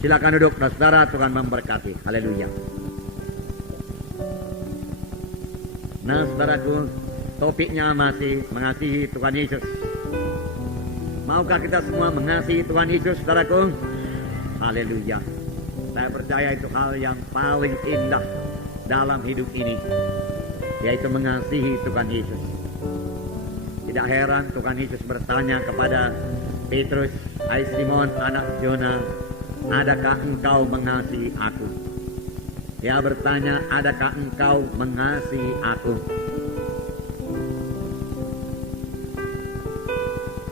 Silakan duduk, saudara. Tuhan memberkati. Haleluya. Nah, saudaraku, topiknya masih mengasihi Tuhan Yesus. Maukah kita semua mengasihi Tuhan Yesus, saudaraku? Haleluya. Saya percaya itu hal yang paling indah dalam hidup ini, yaitu mengasihi Tuhan Yesus. Tidak heran Tuhan Yesus bertanya kepada Petrus, "Hai Simon, anak Yona, adakah engkau mengasihi aku?" Dia bertanya, "Adakah engkau mengasihi aku?"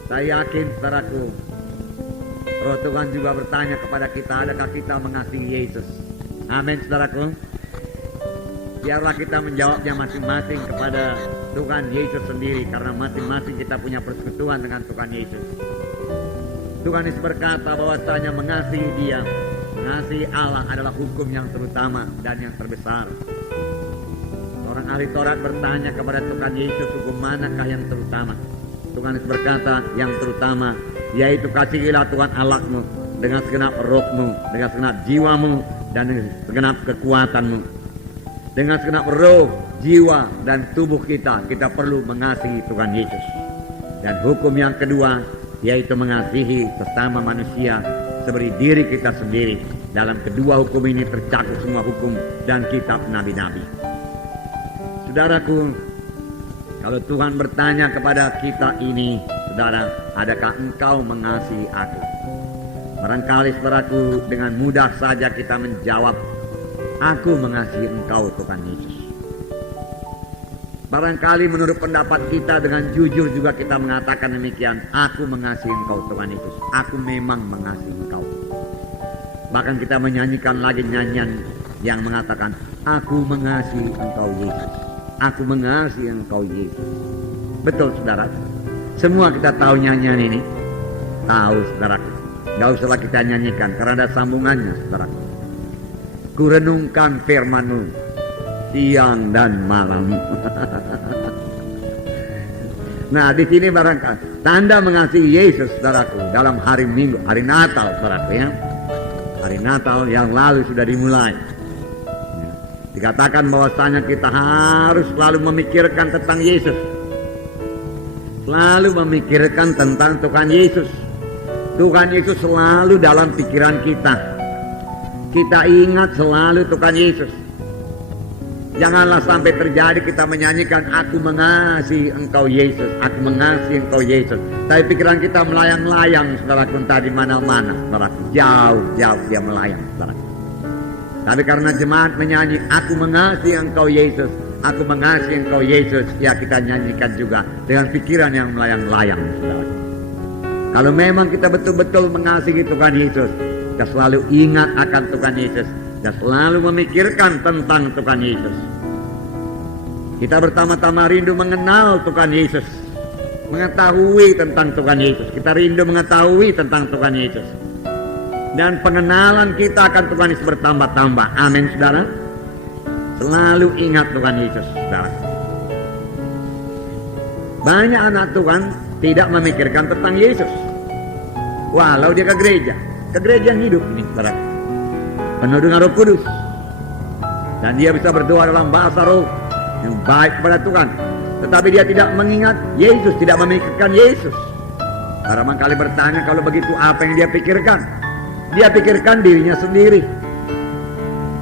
Saya yakin, saudaraku, Roh Tuhan juga bertanya kepada kita, adakah kita mengasihi Yesus? Amin, saudaraku. Biarlah kita menjawabnya masing-masing kepada Tuhan Yesus sendiri, karena masing-masing kita punya persekutuan dengan Tuhan Yesus. Tuhan Yesus berkata bahwasanya mengasihi Dia, mengasihi Allah adalah hukum yang terutama dan yang terbesar. Seorang ahli Taurat bertanya kepada Tuhan Yesus, hukum manakah yang terutama? Tuhan Yesus berkata, yang terutama yaitu kasihilah Tuhan Allahmu dengan segenap rohmu, dengan segenap jiwamu, dan dengan segenap kekuatanmu. Dengan segenap roh, jiwa, dan tubuh kita perlu mengasihi Tuhan Yesus. Dan hukum yang kedua yaitu mengasihi sesama manusia seperti diri kita sendiri. Dalam kedua hukum ini tercakup semua hukum dan kitab nabi-nabi. Saudaraku, kalau Tuhan bertanya kepada kita ini, saudara, adakah engkau mengasihi aku? Barangkali saudaraku, dengan mudah saja kita menjawab, aku mengasihi engkau Tuhan Yesus. Barangkali menurut pendapat kita dengan jujur juga kita mengatakan demikian, aku mengasihi engkau Tuhan Yesus. Aku memang mengasihi engkau. Bahkan kita menyanyikan lagi nyanyian yang mengatakan, aku mengasihi engkau Yesus. Aku mengasihi engkau Yesus. Betul, saudara. Semua kita tahu nyanyian ini. Tahu, saudara. Gak usahlah kita nyanyikan karena ada sambungannya, saudara. Ku renungkan firman-Mu siang dan malam. Nah, di sini barangkali tanda mengasihi Yesus, saudaraku, dalam hari Minggu, hari Natal, saudaraku, ya. Hari Natal yang lalu sudah dimulai. Dikatakan bahwasanya kita harus selalu memikirkan tentang Yesus. Selalu memikirkan tentang Tuhan Yesus. Tuhan Yesus selalu dalam pikiran kita. Kita ingat selalu Tuhan Yesus. Janganlah sampai terjadi kita menyanyikan, aku mengasihi engkau Yesus, aku mengasihi engkau Yesus. Tapi pikiran kita melayang-layang, saudaraku, entah di mana-mana, saudaraku. Jauh-jauh dia melayang, saudaraku. Tapi karena jemaat menyanyi, aku mengasihi engkau Yesus, aku mengasihi engkau Yesus, ya kita nyanyikan juga dengan pikiran yang melayang-layang, saudaraku. Kalau memang kita betul-betul mengasihi Tuhan Yesus, kita selalu ingat akan Tuhan Yesus, kita selalu memikirkan tentang Tuhan Yesus. Kita pertama-tama rindu mengenal Tuhan Yesus, mengetahui tentang Tuhan Yesus. Kita rindu mengetahui tentang Tuhan Yesus. Dan pengenalan kita akan Tuhan Yesus bertambah-tambah. Amin, saudara. Selalu ingat Tuhan Yesus, saudara. Banyak anak Tuhan tidak memikirkan tentang Yesus. Walau dia ke gereja yang hidup ini, saudara. Penuh dengan Roh Kudus. Dan dia bisa berdoa dalam bahasa roh yang baik kepada Tuhan. Tetapi dia tidak mengingat Yesus, tidak memikirkan Yesus. Barangkali bertanya, kalau begitu apa yang dia pikirkan? Dia pikirkan dirinya sendiri.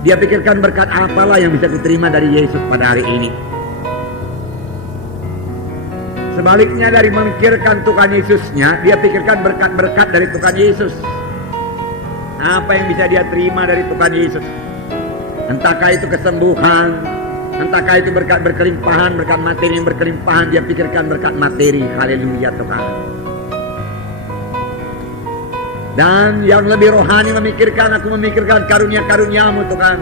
Dia pikirkan berkat apalah yang bisa diterima dari Yesus pada hari ini. Sebaliknya dari memikirkan Tuhan Yesusnya, dia pikirkan berkat-berkat dari Tuhan Yesus. Apa yang bisa dia terima dari Tuhan Yesus? Entahkah itu kesembuhan, entahkah itu berkat berkelimpahan, berkat materi yang berkelimpahan, dia pikirkan berkat materi. Haleluya Tuhan. Dan yang lebih rohani memikirkan, aku memikirkan karunia-karuniamu Tuhan.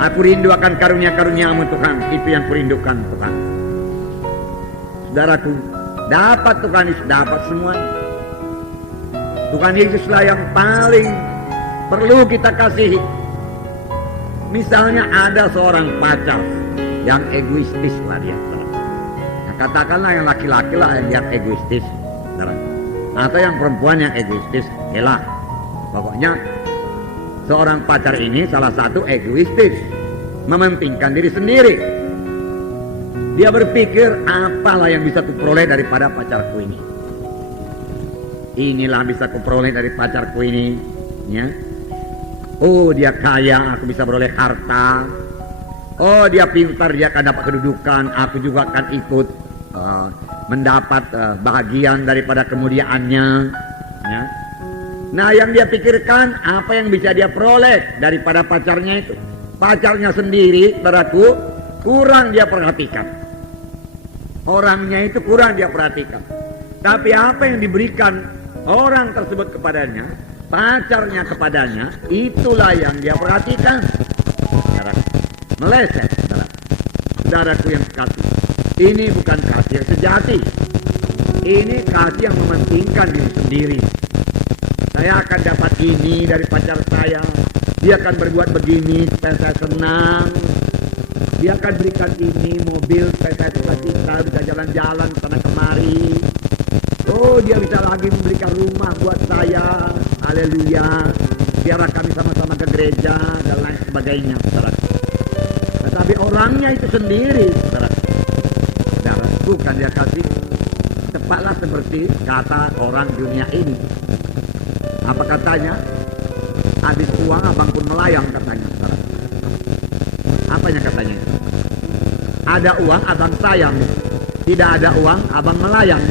Aku rindu akan karunia-karuniamu Tuhan. Itu yang kurindukan Tuhan. Saudaraku, dapat Tuhan Yesus, dapat semuanya. Tuhan Yesuslah yang paling perlu kita kasihi. Misalnya ada seorang pacar yang egoistis lah dia. Nah, katakanlah yang laki-laki lah yang egoistis. Atau yang perempuan yang egoistis. Yalah, Pokoknya seorang pacar ini salah satu egoistis, mementingkan diri sendiri. Dia berpikir, apalah yang bisa kuperoleh daripada pacarku ini. Inilah bisa kuperoleh dari pacarku ini, ya. Oh, dia kaya, aku bisa beroleh harta. Oh, dia pintar, dia akan dapat kedudukan, aku juga akan ikut mendapat bahagian daripada kemuliaannya, ya. Nah, yang dia pikirkan apa yang bisa dia peroleh daripada pacarnya itu. Pacarnya sendiri, saudaraku, kurang dia perhatikan. Orangnya itu kurang dia perhatikan. Tapi apa yang diberikan orang tersebut kepadanya, pacarnya kepadanya, itulah yang dia perhatikan. Saudaraku, meleset, saudaraku. Saudaraku yang kekasih, ini bukan kasih yang sejati. Ini kasih yang mementingkan diri sendiri. Saya akan dapat ini dari pacar saya. Dia akan berbuat begini supaya saya senang. Dia akan berikan ini mobil supaya saya suka, bisa jalan-jalan sana kemari. Oh, dia bisa lagi memberikan rumah buat saya. Haleluya. Biar kami sama-sama ke gereja dan lain sebagainya, saudara. Tetapi orangnya itu sendiri, saudara. Saudara, bukan dia kasih. Tepatlah seperti kata orang dunia ini. Apa katanya? Habis uang abang pun melayang katanya, saudara. Apanya katanya? Ada uang abang sayang, tidak ada uang abang melayang.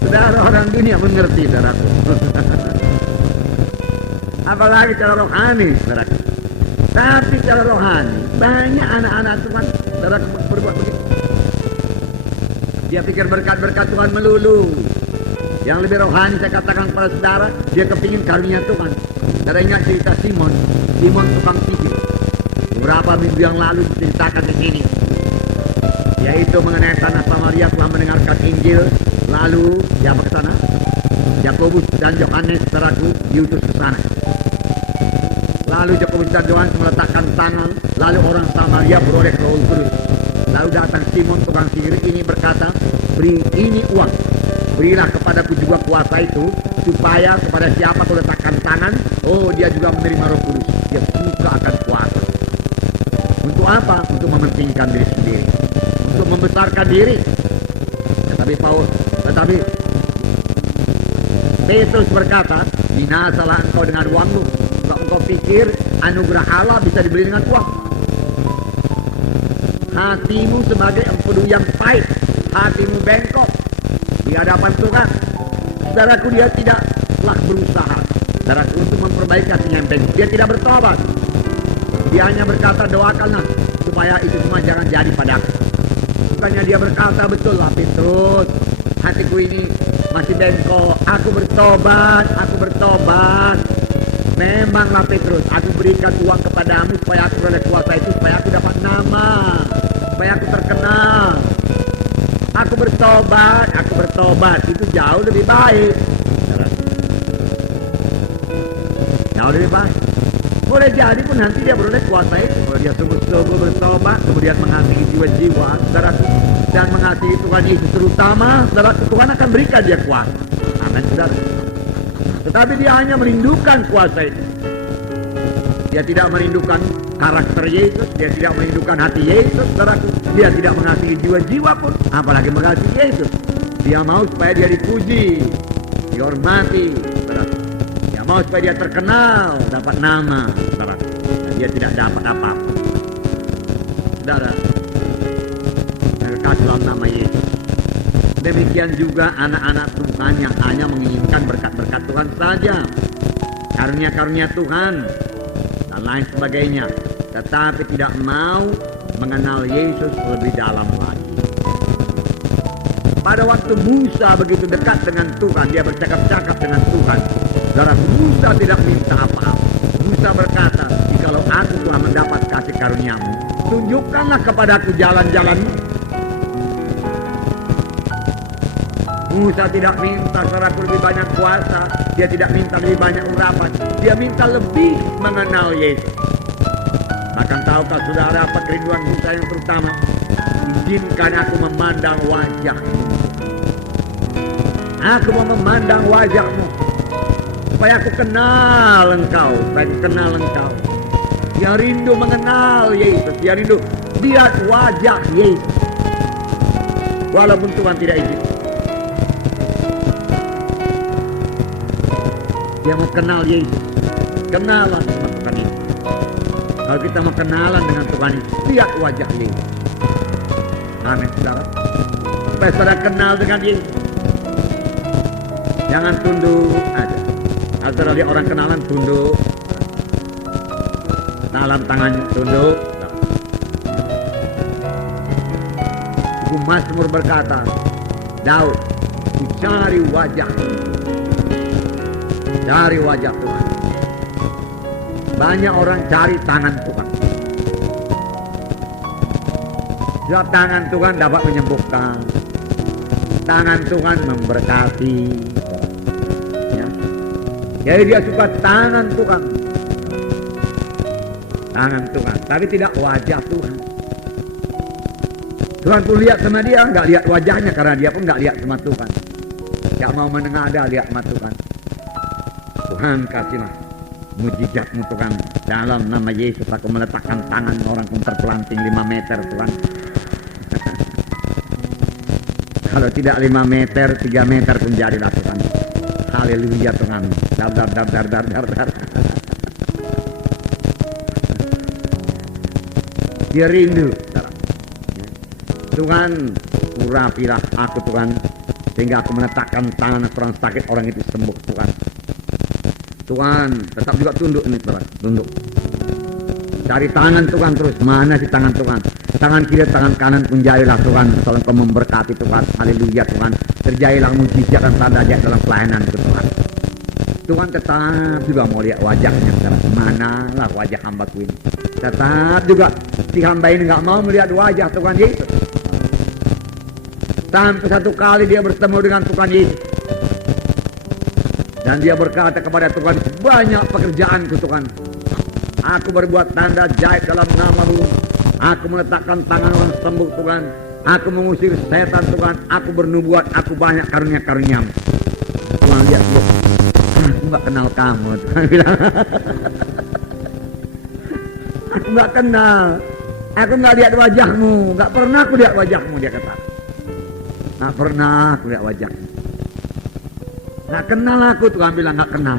Saudara, orang dunia mengerti, saudaraku. Apalagi cara rohani, saudaraku. Tapi cara rohani banyak anak-anak Tuhan, saudaraku, berbuat begitu. Dia pikir berkat-berkat Tuhan melulu. Yang lebih rohani saya katakan kepada saudara, dia kepingin karunia Tuhan. Saudara ingat cerita Simon tukang sihir. Beberapa minggu yang lalu diceritakan di sini, yaitu mengenai tanah Samaria telah mendengarkan Injil, lalu siapa ke sana? Yakobus dan Yohanes, saudaraku, diutus ke sana. Lalu Yakobus dan Yohanes meletakkan tangan, lalu orang Samaria beroleh Roh Kudus. Lalu datang Simon tukang sihir ini berkata, beri ini uang, berilah kepadaku juga kuasa itu, supaya kepada siapa kau letakkan tangan, oh dia juga menerima Roh Kudus. Dia suka akan kuasa. Untuk apa? Untuk mementingkan diri sendiri, untuk membesarkan diri. Tetapi Petrus berkata, binasalah engkau dengan uangmu. Kalau engkau pikir anugerah Allah bisa dibeli dengan uang. Hatimu sebagai empedu yang pahit, hatimu bengkok di hadapan Tuhan. Saudaraku, dia tidaklah berusaha, saudaraku, untuk memperbaiki hatinya yang bengkok. Dia tidak bertobat. Dia hanya berkata, doakanlah supaya itu semua jangan jadi padaku. Bukannya dia berkata, betul lah Petrus, hatiku ini masih bengkok, aku bertobat. Memanglah Petrus, aku berikan uang kepadamu supaya aku beroleh kuasa itu, supaya aku dapat nama, supaya aku terkenal. Aku bertobat, itu jauh lebih baik. Jauh lebih baik. Boleh jadi pun nanti dia beroleh kuasa itu, kalau dia sungguh-sungguh bertobat, kemudian mengasihi jiwa-jiwa, saudaraku, dan mengasihi Tuhan Yesus terutama, saudaraku, Tuhan akan berikan dia kuasa. Amin, saudara. Tetapi dia hanya merindukan kuasa itu. Dia tidak merindukan karakter Yesus, dia tidak merindukan hati Yesus, saudaraku. Dia tidak mengasihi jiwa-jiwa pun, apalagi mengasihi Yesus. Dia mau supaya dia dipuji, dihormati, saudaraku. Dia mau supaya dia terkenal, dapat nama, saudaraku. Dan dia tidak dapat apa-apa. Saudara, berkat dalam nama Yesus. Demikian juga anak-anak Tuhan yang hanya menginginkan berkat-berkat Tuhan saja, karunia-karunia Tuhan dan lain sebagainya, tetapi tidak mau mengenal Yesus lebih dalam lagi. Pada waktu Musa begitu dekat dengan Tuhan, dia bercakap-cakap dengan Tuhan. Saudara, Musa tidak minta apa-apa. Musa berkata, jikalau aku telah mendapat kasih karuniamu, tunjukkanlah kepadaku jalan-jalanmu. Musa tidak minta saudaraku lebih banyak kuasa, dia tidak minta lebih banyak urapan, dia minta lebih mengenal Yesus. Akan tahukah saudara apa kerinduan kita yang terutama? Izinkan aku memandang wajah-Mu. Aku mau memandang wajah-Mu, supaya aku kenal Engkau, supaya aku kenal Engkau. Dia rindu mengenal Yesus, dia rindu lihat wajah Yesus. Walaupun Tuhan tidak izin, dia mau kenal Yesus. Kenalan sama Tuhan Yesus. Kalau kita mau kenalan dengan Tuhan Yesus, lihat wajah Yesus. Amin, saudara. Supaya saudara kenal dengan Yesus. Jangan tunduk aja. Kalau saudara lihat orang kenalan, tunduk. Dalam tangannya tunduk. Buku Mazmur berkata, Daud mencari wajah, cari wajah Tuhan. Banyak orang cari tangan Tuhan. Sebab tangan Tuhan dapat menyembuhkan, tangan Tuhan memberkati. Ya. Jadi dia suka tangan Tuhan. Tangan Tuhan, tapi tidak wajah Tuhan. Tuhan pun lihat sama dia, nggak lihat wajahnya karena dia pun nggak lihat sama Tuhan. Nggak mau menengadah lihat sama Tuhan. Tuhan kasihlah mujizat-Mu Tuhan. Dalam nama Yesus aku meletakkan tangan orang pun terpelanting 5 meter Tuhan. Kalau tidak 5 meter, 3 meter pun jadilah Tuhan. Haleluya Tuhan. Dar. Dia rindu. Tuhan, urapilah aku Tuhan, sehingga aku menetapkan tangan orang sakit, orang itu sembuh Tuhan. Tuhan, tetap juga tunduk ini Tuhan, tunduk. Cari tangan Tuhan terus, mana sih tangan Tuhan? Tangan kiri, tangan kanan pun jadilah Tuhan, tolong Kau memberkati Tuhan. Haleluya Tuhan. Terjadilah mujizat dan tanda dalam pelayanan Tuhan. Tuhan tetap juga mau lihat wajahnya sekarang. Manalah wajah hambaku ini. Tetap juga si hamba ini nggak mau melihat wajah Tuhan Yesus. Sampai satu kali dia bertemu dengan Tuhan Yesus. Dan dia berkata kepada Tuhan, banyak pekerjaanku Tuhan. Aku berbuat tanda ajaib dalam nama-Mu. Aku meletakkan tangan orang sembuh Tuhan. Aku mengusir setan Tuhan. Aku bernubuat, aku banyak karunia-karunia-Mu. Tuhan lihat dia. Aku nggak kenal kamu, Tuhan bilang. Aku nggak kenal. Aku nggak lihat wajah-Mu. Nggak pernah aku lihat wajah-Mu, dia kata. Nggak pernah aku lihat wajah-Mu. Nggak kenal aku, Tuhan bilang nggak kenal.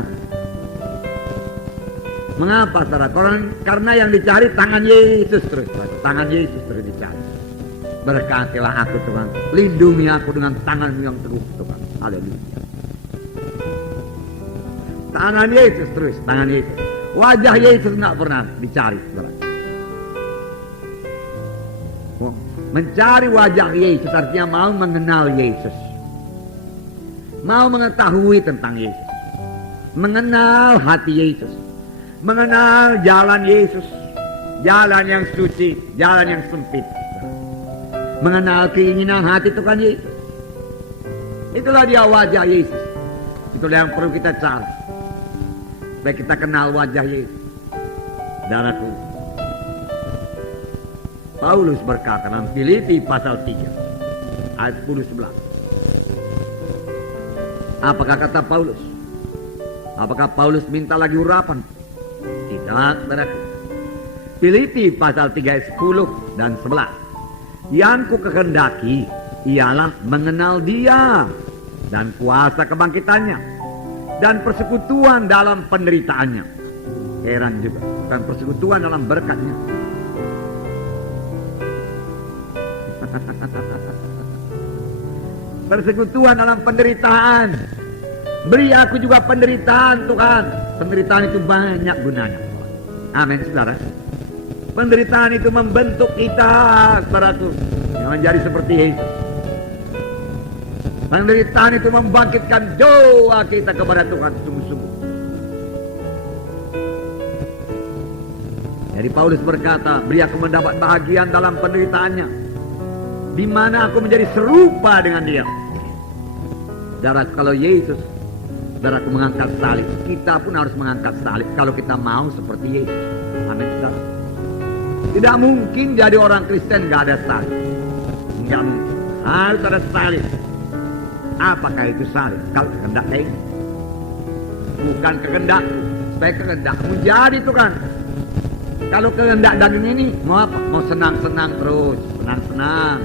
Mengapa saudara? Karena yang dicari tangan Yesus terus. Tangan Yesus terus dicari. Berkatilah aku Tuhan. Lindungi aku dengan tangan-Mu yang teguh Tuhan. Haleluya. Tangan Yesus terus. Tangan Yesus. Wajah Yesus nggak pernah dicari saudara. Mencari wajah Yesus artinya mau mengenal Yesus. Mau mengetahui tentang Yesus. Mengenal hati Yesus. Mengenal jalan Yesus. Jalan yang suci. Jalan yang sempit. Mengenal keinginan hati Tuhan Yesus. Itulah dia wajah Yesus. Itulah yang perlu kita cari. Supaya kita kenal wajah Yesus. Saudaraku, Paulus berkata dalam Filipi pasal 3 ayat 10-11. Apakah kata Paulus? Apakah Paulus minta lagi urapan? Tidak, saudaraku. Filipi pasal 3 ayat 10 dan 11. Yang ku kehendaki ialah mengenal Dia dan kuasa kebangkitannya dan persekutuan dalam penderitaannya. Heran juga, dan persekutuan dalam berkatnya. Persekutuan dalam penderitaan. Beri aku juga penderitaan Tuhan. Penderitaan itu banyak gunanya. Amin saudara. Penderitaan itu membentuk kita, saudaraku, yang menjadi seperti Yesus. Penderitaan itu membangkitkan doa kita kepada Tuhan sungguh-sungguh. Jadi Paulus berkata, beri aku mendapat bahagian dalam penderitaannya, di mana aku menjadi serupa dengan Dia. Saudara, kalau Yesus, saudaraku, mengangkat salib, kita pun harus mengangkat salib kalau kita mau seperti Yesus. Amin saudara. Tidak mungkin jadi orang Kristen gak ada salib. Enggak mungkin. Harus ada salib. Apakah itu salib? Kalau kehendak ini. Bukan kehendakku. Supaya kehendakmu jadi Tuhan. Kalau kehendak daging ini mau apa? Mau senang-senang terus. Senang-senang.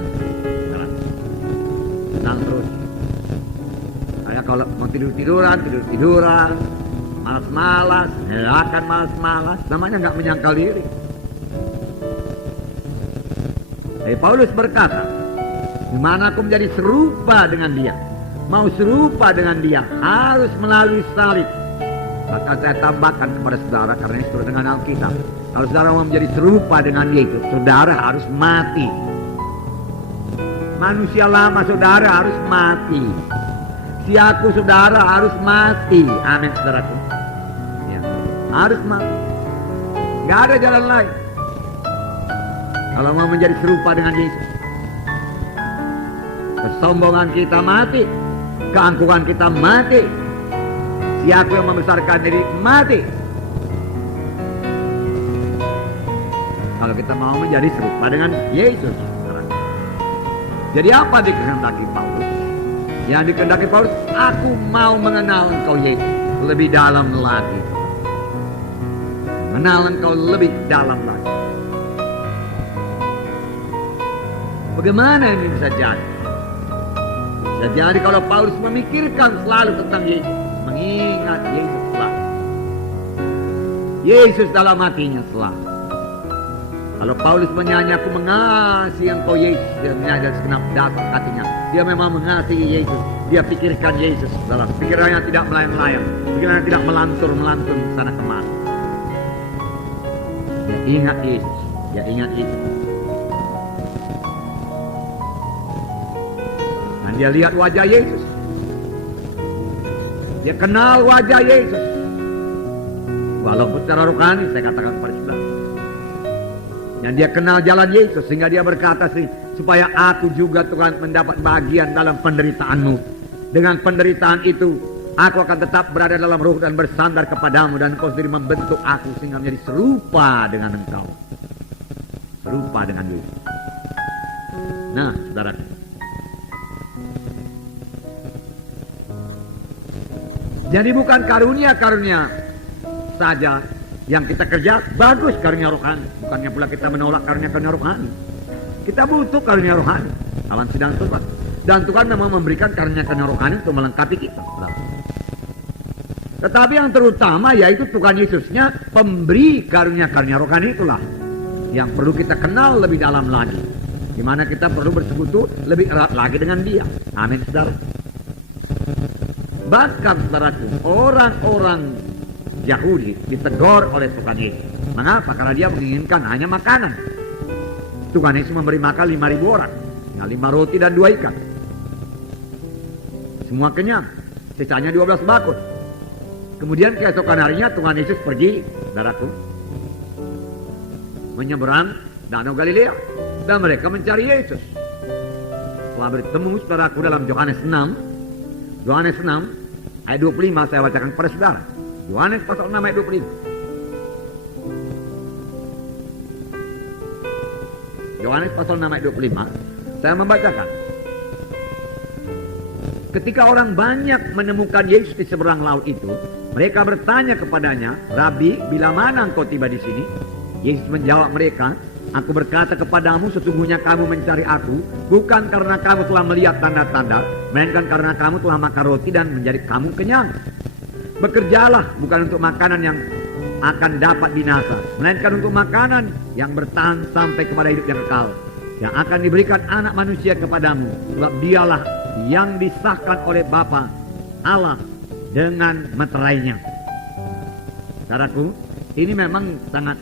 Senang terus. Kayak kalau mau tidur-tiduran, tidur-tiduran. Malas-malas, akan malas-malas. Namanya nggak menyangkal diri. Tapi Paulus berkata, dimana aku menjadi serupa dengan dia. Mau serupa dengan dia harus melalui salib. Maka saya tambahkan kepada saudara, karena ini sesuai dengan Alkitab. Kalau saudara mau menjadi serupa dengan dia itu, saudara harus mati. Manusia lama saudara harus mati. Si aku saudara harus mati. Amin saudaraku. Ya, harus mati. Gak ada jalan lain. Kalau mau menjadi serupa dengan Yesus. Kesombongan kita mati. Keangkuhan kita mati. Si aku yang membesarkan diri mati. Kalau kita mau menjadi serupa dengan Yesus. Jadi apa dikehendaki Paulus? Yang dikehendaki Paulus, aku mau mengenal engkau Yesus lebih dalam lagi. Mengenal engkau lebih dalam lagi. Bagaimana ini bisa jadi? Bisa jadi kalau Paulus memikirkan selalu tentang Yesus. Mengingat Yesus selalu. Yesus dalam hatinya selalu. Kalau Paulus menyanyi, aku mengasihi engkau Yesus. Dia menyanyi dari segenap dalam hatinya. Dia memang mengasihi Yesus. Dia pikirkan Yesus dalam pikirannya tidak melayang-layang. Pikirannya tidak melantur-melantur sana kemari. Dia ingat Yesus. Dia ingat Yesus. Dan dia lihat wajah Yesus. Dia kenal wajah Yesus. Walaupun secara rohani saya katakan pada saudara. Dan dia kenal jalan Yesus sehingga dia berkata sih, supaya aku juga Tuhan mendapat bagian dalam penderitaanmu. Dengan penderitaan itu aku akan tetap berada dalam roh dan bersandar kepadamu, dan engkau sendiri membentuk aku sehingga menjadi serupa dengan engkau. Serupa dengan Yesus. Nah, saudara. Jadi bukan karunia-karunia saja yang kita kerja, bagus karunia rohani. Bukannya pula kita menolak karunia-karunia rohani. Kita butuh karunia rohani dalam sidang Tuhan. Dan Tuhan memang memberikan karunia-karunia rohani untuk melengkapi kita. Tetapi yang terutama yaitu Tuhan Yesusnya pemberi karunia-karunia rohani itulah yang perlu kita kenal lebih dalam lagi. Dimana kita perlu bersekutu lebih erat lagi dengan dia. Amin saudara. Bahkan saudaraku, orang-orang Yahudi ditegur oleh Tuhan Yesus. Mengapa? Karena dia menginginkan hanya makanan. Tuhan Yesus memberi makan 5.000 orang. Nah, 5 roti dan 2 ikan. Semua kenyang. Sisanya 12 bakul. Kemudian keesokan harinya Tuhan Yesus pergi, saudaraku, menyeberang Danau Galilea. Dan mereka mencari Yesus. Setelah bertemu saudaraku dalam Yohanes 6. Yohanes 6 ayat 25 saya bacakan kepada saudara. Yohanes pasal 6 ayat 25. Yohanes pasal 6 ayat 25. Saya membacakan. Ketika orang banyak menemukan Yesus di seberang laut itu, mereka bertanya kepadanya, Rabi, bila mana engkau tiba di sini? Yesus menjawab mereka, aku berkata kepadamu, sesungguhnya kamu mencari aku, bukan karena kamu telah melihat tanda-tanda, melainkan karena kamu telah makan roti dan menjadi kamu kenyang. Bekerjalah bukan untuk makanan yang akan dapat binasa, melainkan untuk makanan yang bertahan sampai kepada hidup yang kekal, yang akan diberikan anak manusia kepadamu, sebab dialah yang disahkan oleh Bapa Allah dengan meterainya. Saudaraku, ini memang sangat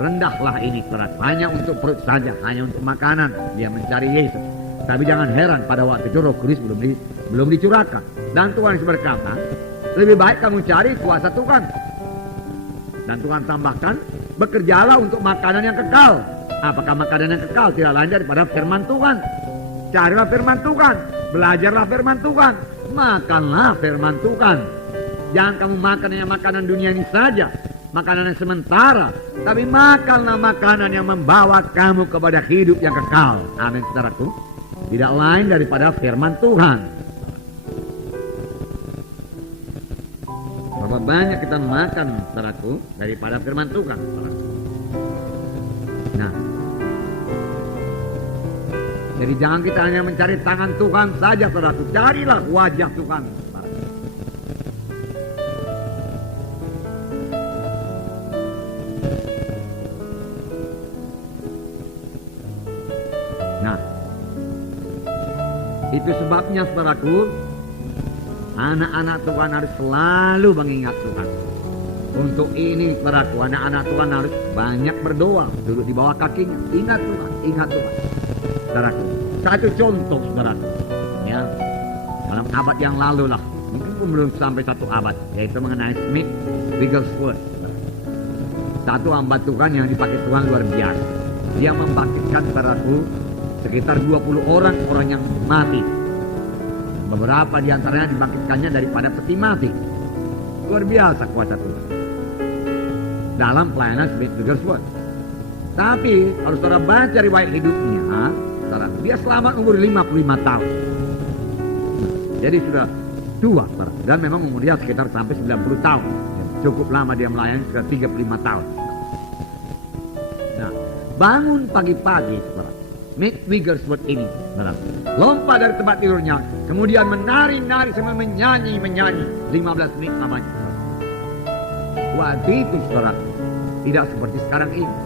rendahlah ini, saudara. Hanya untuk perut saja, hanya untuk makanan dia mencari Yesus. Tapi jangan heran pada waktu itu Roh Kudus belum dicurahkan. Dan Tuhan Yesus berkata, lebih baik kamu cari kuasa Tuhan. Dan Tuhan tambahkan, bekerjalah untuk makanan yang kekal. Apakah makanan yang kekal? Tidak lain daripada firman Tuhan. Carilah firman Tuhan, belajarlah firman Tuhan, makanlah firman Tuhan. Jangan kamu makan hanya makanan dunia ini saja, makanan yang sementara, tapi makanlah makanan yang membawa kamu kepada hidup yang kekal. Amin, saudaraku. Tidak lain daripada firman Tuhan. Berapa banyak kita makan, saudaraku, daripada firman Tuhan, saudaraku. Nah, jadi jangan kita hanya mencari tangan Tuhan saja, saudaraku. Carilah wajah Tuhan. Nah, itu sebabnya, saudaraku, anak-anak Tuhan harus selalu mengingat Tuhan. Untuk ini, saudaraku, anak-anak Tuhan harus banyak berdoa, duduk di bawah kakinya. Ingat Tuhan, ingat Tuhan. Saudaraku, satu contoh, saudaraku, ya, dalam abad yang lalu lah, mungkin pun belum sampai satu abad, yaitu mengenai Smith Wigglesworth. Satu hamba Tuhan yang dipakai Tuhan luar biasa. Dia membangkitkan, saudaraku, sekitar 20 orang yang mati. Beberapa di antaranya dibangkitkannya daripada peti mati. Luar biasa kuasa Tuhan dalam pelayanan Smith Wigglesworth. Tapi kalau saudara baca riwayat hidupnya, saudara, dia selamat umur 55 tahun. Jadi sudah tua, saudara. Dan memang umur dia sekitar sampai 90 tahun. Cukup lama dia melayani, sekitar 35 tahun. Nah, bangun pagi-pagi, saudara, Smith Wigglesworth ini, saudara, lompat dari tempat tidurnya, kemudian menari-nari sambil menyanyi 15 menit lamanya. Waktu itu, saudara, tidak seperti sekarang ini.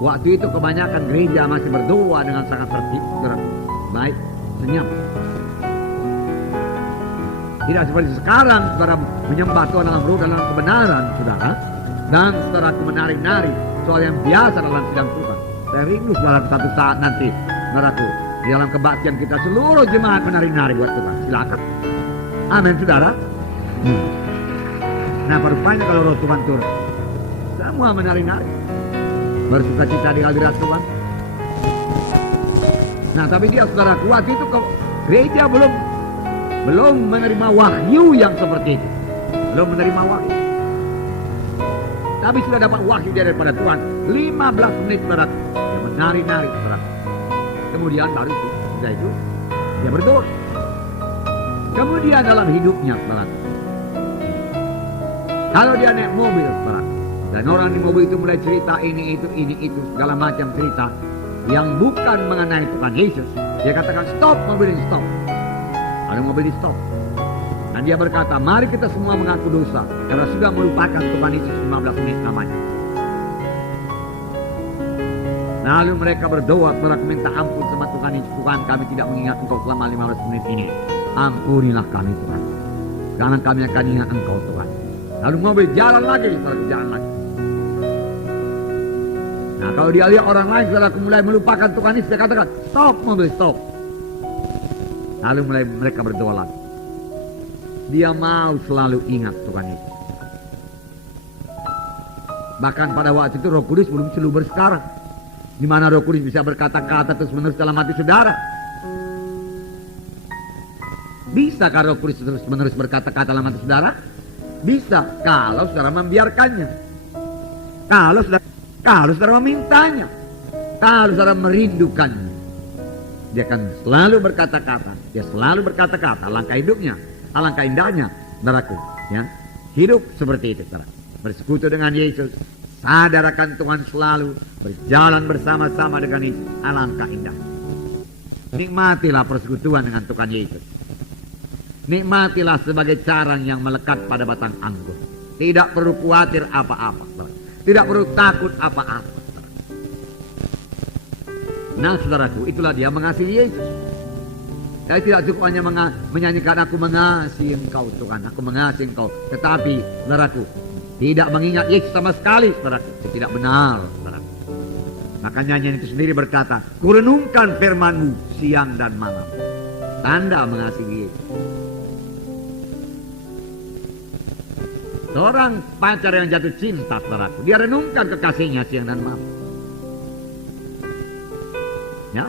Waktu itu kebanyakan gereja masih berdoa dengan sangat tertib, saudara. Baik, senyap. Tidak seperti sekarang, saudara, menyembah Tuhan dalam roh dalam kebenaran, saudara. Dan saudaraku menari-nari, soal yang biasa dalam sidang Tuhan. Saya rindu, saudara, satu saat nanti, saudaraku, di dalam kebaktian kita seluruh jemaat menari-nari buat Tuhan. Silakan. Amin, saudara. Nah, rupanya kalau roh Tuhan turun, semua menari-nari, bersuka cita di hadirat Tuhan. Nah, tapi dia, saudara, kuat itu gereja belum menerima wahyu yang seperti itu. Belum menerima wahyu. Tapi sudah dapat wahyu daripada Tuhan. 15 menit, saudara, dia menari-nari, saudara. Kemudian baru itu, sudah itu, dia berdoa. Kemudian dalam hidupnya, saudara, kalau dia naik mobil, saudara, dan orang di mobil itu mulai cerita ini itu, segala macam cerita yang bukan mengenai Tuhan Yesus, dia katakan stop, mobil ini stop. Lalu mobil di stop. Dan dia berkata, mari kita semua mengaku dosa karena sudah melupakan Tuhan Yesus 15 menit namanya. Lalu mereka berdoa, mereka minta ampun sama Tuhan Yesus. Tuhan, kami tidak mengingat Engkau selama 15 menit ini. Ampunilah kami, Tuhan. Sekarang kami akan ingat Engkau, Tuhan. Lalu mobil jalan lagi, saudara, jalan lagi. Nah, kalau dia lihat orang lain, saudara, mulai melupakan Tuhan Yesus, dia katakan, stop mobil, stop. Lalu mulai mereka berdoa lagi. Dia mau selalu ingat Tuhan Yesus. Bahkan pada waktu itu Roh Kudus belum seluber sekarang, di mana Roh Kudus bisa berkata-kata terus menerus dalam hati saudara. Bisakah Roh Kudus terus menerus berkata-kata dalam hati saudara? Bisa, kalau saudara membiarkannya. Kalau saudara memintanya. Kalau saudara merindukannya. Dia akan selalu berkata-kata. Dia selalu berkata-kata. Alangkah hidupnya, alangkah indahnya, saudaraku, ya. Hidup seperti itu, saudara. Bersekutu dengan Yesus, sadar akan Tuhan selalu, berjalan bersama-sama dengan Yesus. Alangkah indah. Nikmatilah persekutuan dengan Tuhan Yesus. Nikmatilah sebagai carang yang melekat pada batang anggur. Tidak perlu khawatir apa-apa, saudara. Tidak perlu takut apa-apa. Nah, saudaraku, itulah dia mengasihi Yesus. Saya tidak cukup hanya menyanyikan aku mengasihi Engkau, Tuhan, aku mengasihi Engkau. Tetapi, saudaraku, tidak mengingat Yesus sama sekali, saudaraku. Itu tidak benar, saudaraku. Maka nyanyian itu sendiri berkata, kurenungkan firman-Mu siang dan malam. Tanda mengasihi Yesus. Seorang pacar yang jatuh cinta, saudaraku, dia renungkan kekasihnya siang dan malam. Ya,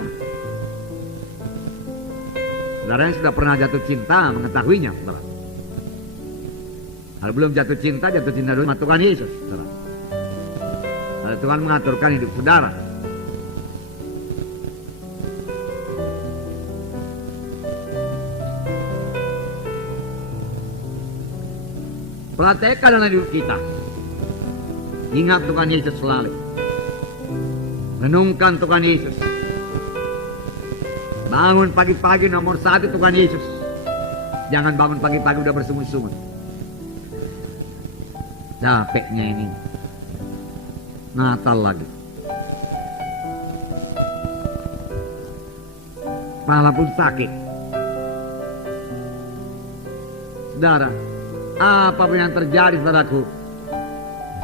saudara yang sudah pernah jatuh cinta mengetahuinya, saudara. Kalau belum jatuh cinta dulu sama Tuhan Yesus. Saudara. Kalau Tuhan mengaturkan hidup saudara. Praktekkan dalam hidup kita. Ingat Tuhan Yesus selalu. Renungkan Tuhan Yesus. Bangun pagi-pagi nomor 1 Tuhan Yesus. Jangan bangun pagi-pagi udah bersungut-sungut. Capeknya ini. Natal lagi. Kepala pun sakit. Saudara, apapun yang terjadi saudaraku,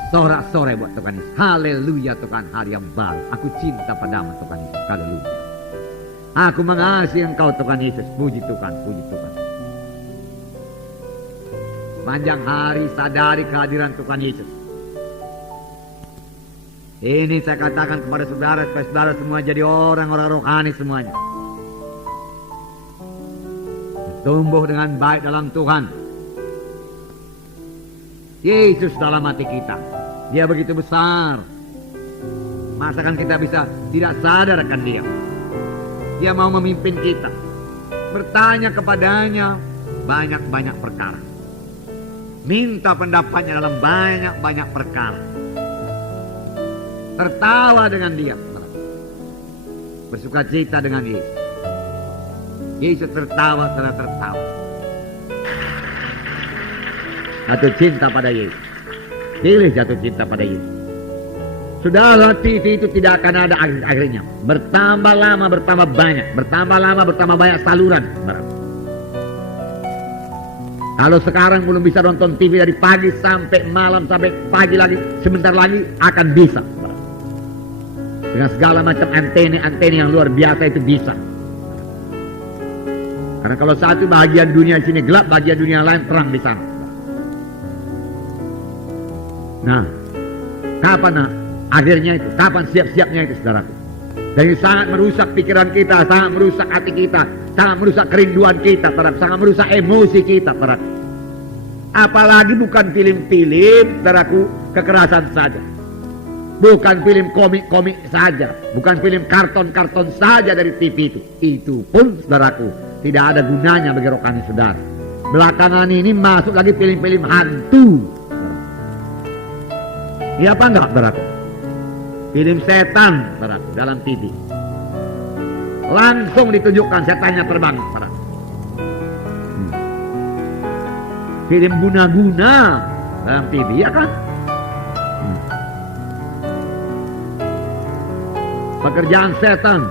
sorak-sore buat Tuhan Yesus. Haleluya Tuhan, hari yang baru. Aku cinta padamu Tuhan Yesus. Haleluya. Aku mengasihi Engkau Tuhan Yesus. Puji Tuhan, puji Tuhan. Panjang hari sadari kehadiran Tuhan Yesus. Ini saya katakan kepada saudara, supaya saudara semua jadi orang-orang rohani semuanya. Tumbuh dengan baik dalam Tuhan. Yesus dalam hati kita. Dia begitu besar. Masakan kita bisa tidak sadar akan dia. Dia mau memimpin kita. Bertanya kepadanya banyak-banyak perkara. Minta pendapatnya dalam banyak-banyak perkara. Tertawa dengan dia. Bersukacita dengan Yesus. Yesus tertawa, saudara tertawa. Jatuh cinta pada Yesus. Pilih jatuh cinta pada Yesus. Saudara, TV itu tidak akan ada akhirnya. Bertambah lama, bertambah banyak. Bertambah lama, bertambah banyak saluran. Kalau sekarang belum bisa nonton TV dari pagi sampai malam, sampai pagi lagi, sebentar lagi akan bisa. Dengan segala macam antena-antena yang luar biasa itu bisa. Karena kalau satu bagian dunia sini gelap, bagian dunia lain terang di sana. Nah, kapan akhirnya itu? Kapan siap-siapnya itu, saudaraku? Dan itu sangat merusak pikiran kita, sangat merusak hati kita, sangat merusak kerinduan kita, sangat merusak emosi kita, saudaraku. Apalagi bukan film-film, saudaraku, kekerasan saja. Bukan film komik-komik saja, bukan film karton-karton saja dari TV itu. Itu pun, saudaraku, tidak ada gunanya bagi rohani saudara. Belakangan ini masuk lagi film-film hantu. Iya apa enggak, saudaraku? Film setan, saudaraku, dalam TV. Langsung ditunjukkan setannya terbang, saudaraku. Film guna-guna dalam TV, ya kan? Pekerjaan setan.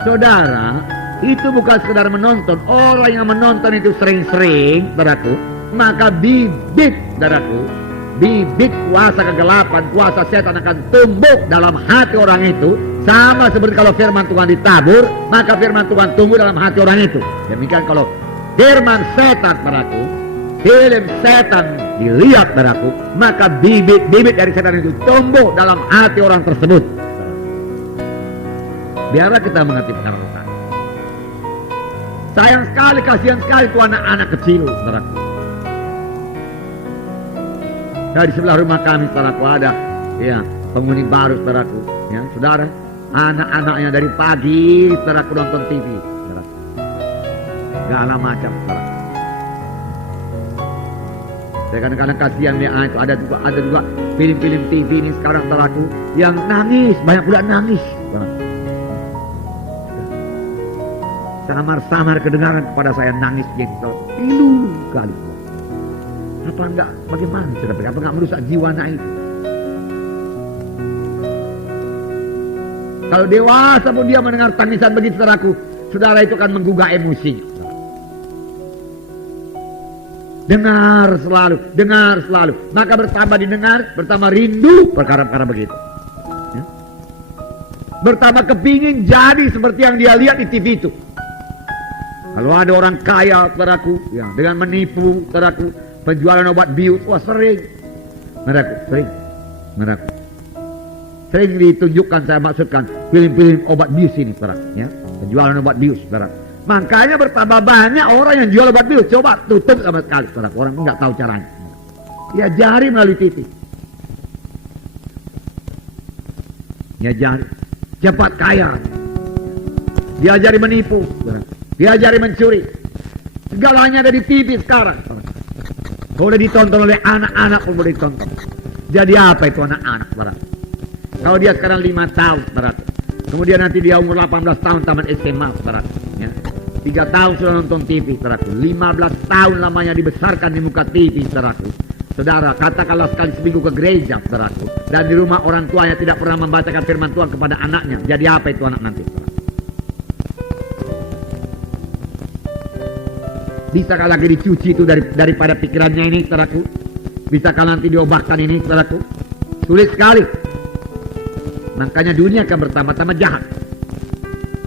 Saudara, itu bukan sekedar menonton. Orang yang menonton itu sering-sering, saudaraku, maka bibit, saudaraku, bibit kuasa kegelapan, kuasa setan akan tumbuh dalam hati orang itu. Sama seperti kalau firman Tuhan ditabur, maka firman Tuhan tumbuh dalam hati orang itu. Demikian kalau firman setan, saudaraku, film setan dilihat, saudaraku, maka bibit-bibit dari setan itu tumbuh dalam hati orang tersebut. Biarlah kita mengerti perkara rohani. Sayang sekali, kasihan sekali itu anak-anak kecil, saudaraku. Nah, di sebelah rumah kami, saudaraku, ada ya penghuni baru, saudaraku, ya saudara, anak-anaknya dari pagi, saudaraku, nonton TV, saudaraku, segala macam, saudaraku. Saya kadang-kadang kasihan ya, itu ada juga film-film TV ini sekarang, saudaraku, yang nangis, banyak pula nangis, saudaraku. Samar-samar kedengaran kepada saya nangis gitu, pilu kali. Apa enggak, bagaimana saudara? Apa enggak merusak jiwa anak itu? Kalau dewasa pun dia mendengar tangisan begitu, saudaraku, saudara, itu akan menggugah emosinya. Dengar selalu. Maka bertambah didengar, bertambah rindu perkara-perkara begitu. Ya? Bertambah kepingin jadi seperti yang dia lihat di TV itu. Kalau ada orang kaya, saudaraku, ya, dengan menipu, saudaraku, penjualan obat bius, wah sering. Sering ditunjukkan, saya maksudkan film-film obat bius ini, saudara, ya, penjualan obat bius, saudara. Makanya bertambah banyak orang yang jual obat bius. Coba tutup sama sekali, saudara. Orang nggak tahu caranya. Diajari melalui TV. Diajari cepat kaya. Diajari menipu. Diajari mencuri. Segalanya ada di TV sekarang. Boleh ditonton oleh anak-anak pun boleh ditonton. Jadi apa itu anak-anak, saudara? Kalau dia sekarang 5 tahun, saudara. Kemudian nanti dia umur 18 tahun tamat SMA, saudara. Ya. 3 tahun sudah nonton TV, saudara. 15 tahun lamanya dibesarkan di muka TV, saudara. Saudara, katakanlah sekali seminggu ke gereja, saudara. Dan di rumah orang tuanya tidak pernah membacakan firman Tuhan kepada anaknya. Jadi apa itu anak nanti, saudara? Bisakah lagi dicuci itu daripada pikirannya ini, saudaraku? Bisakah nanti diobahkan ini, saudaraku? Sulit sekali. Makanya dunia akan bertambah-tambah jahat.